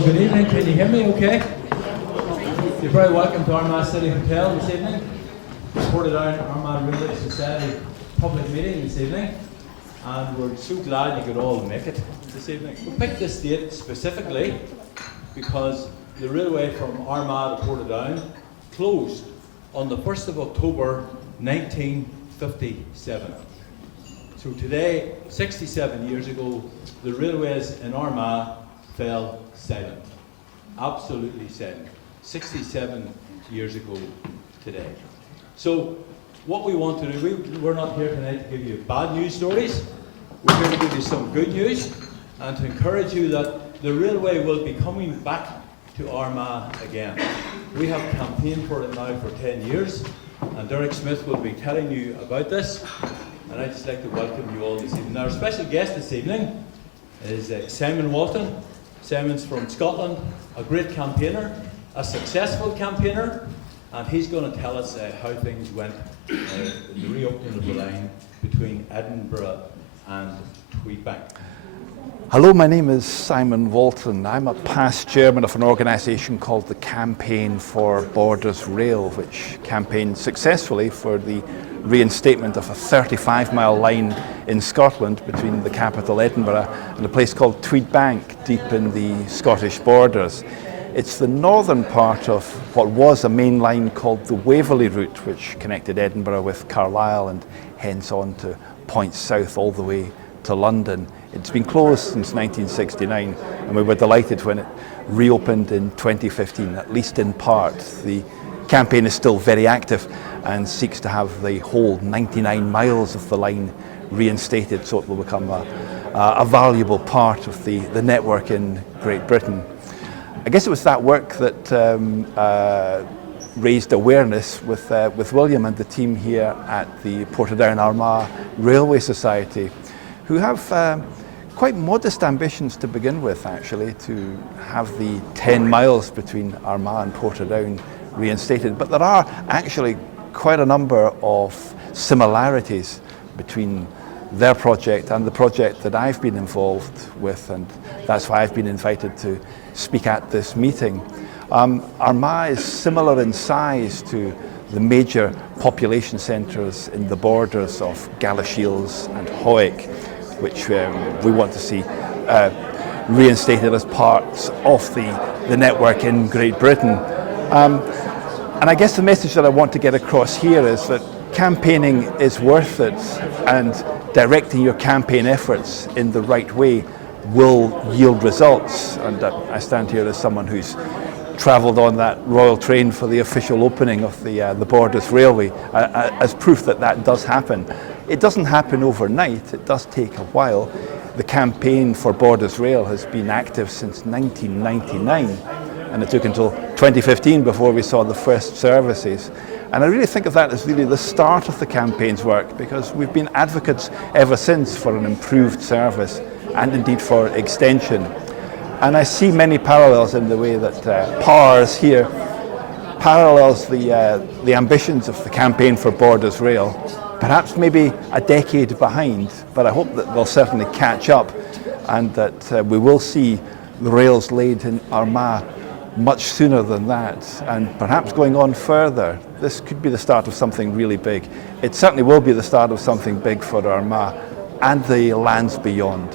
Well, good evening. Can you hear me okay? You're very welcome to Armagh City Hotel this evening. Portadown Armagh Religious Society public meeting this evening. And we're so glad you could all make it this evening. We picked this date specifically because the railway from Armagh to Portadown closed on the 1st of October 1957. So today, 67 years ago, the railways in Armagh fell silent. Absolutely silent. 67 years ago today. So what we want to do, we're not here tonight to give you bad news stories. We're here to give you some good news and to encourage you that the railway will be coming back to Armagh again. We have campaigned for it now for 10 years, and Derek Smith will be telling you about this. And I'd just like to welcome you all this evening. Now, our special guest this evening is Simon Walton. Simon's from Scotland, a great campaigner, a successful campaigner, and he's going to tell us how things went in the reopening of the line between Edinburgh and Tweedbank. Hello, my name is Simon Walton. I'm a past chairman of an organisation called the Campaign for Borders Rail, which campaigned successfully for the reinstatement of a 35-mile line in Scotland between the capital Edinburgh and a place called Tweedbank, deep in the Scottish borders. It's the northern part of what was a main line called the Waverley route, which connected Edinburgh with Carlisle and hence on to points south all the way to London. It's been closed since 1969, and we were delighted when it reopened in 2015, at least in part. The campaign is still very active and seeks to have the whole 99 miles of the line reinstated so it will become a valuable part of the network in Great Britain. I guess it was that work that raised awareness with William and the team here at the Portadown Armagh Railway Society, who have quite modest ambitions to begin with, actually, to have the 10 miles between Armagh and Portadown reinstated. But there are actually quite a number of similarities between their project and the project that I've been involved with, and that's why I've been invited to speak at this meeting. Armagh is similar in size to the major population centres in the borders of Galashiels and Howick, which we want to see reinstated as parts of the network in Great Britain. And I guess the message that I want to get across here is that campaigning is worth it, and directing your campaign efforts in the right way will yield results. And I stand here as someone who's travelled on that royal train for the official opening of the Borders Railway as proof that that does happen. It doesn't happen overnight, it does take a while. The campaign for Borders Rail has been active since 1999, and it took until 2015 before we saw the first services. And I really think of that as really the start of the campaign's work, because we've been advocates ever since for an improved service and indeed for extension. And I see many parallels in the way that PARS here parallels the ambitions of the Campaign for Borders Rail, perhaps maybe a decade behind, but I hope that they'll certainly catch up and that we will see the rails laid in Armagh much sooner than that, and perhaps going on further. This could be the start of something really big. It certainly will be the start of something big for Armagh and the lands beyond.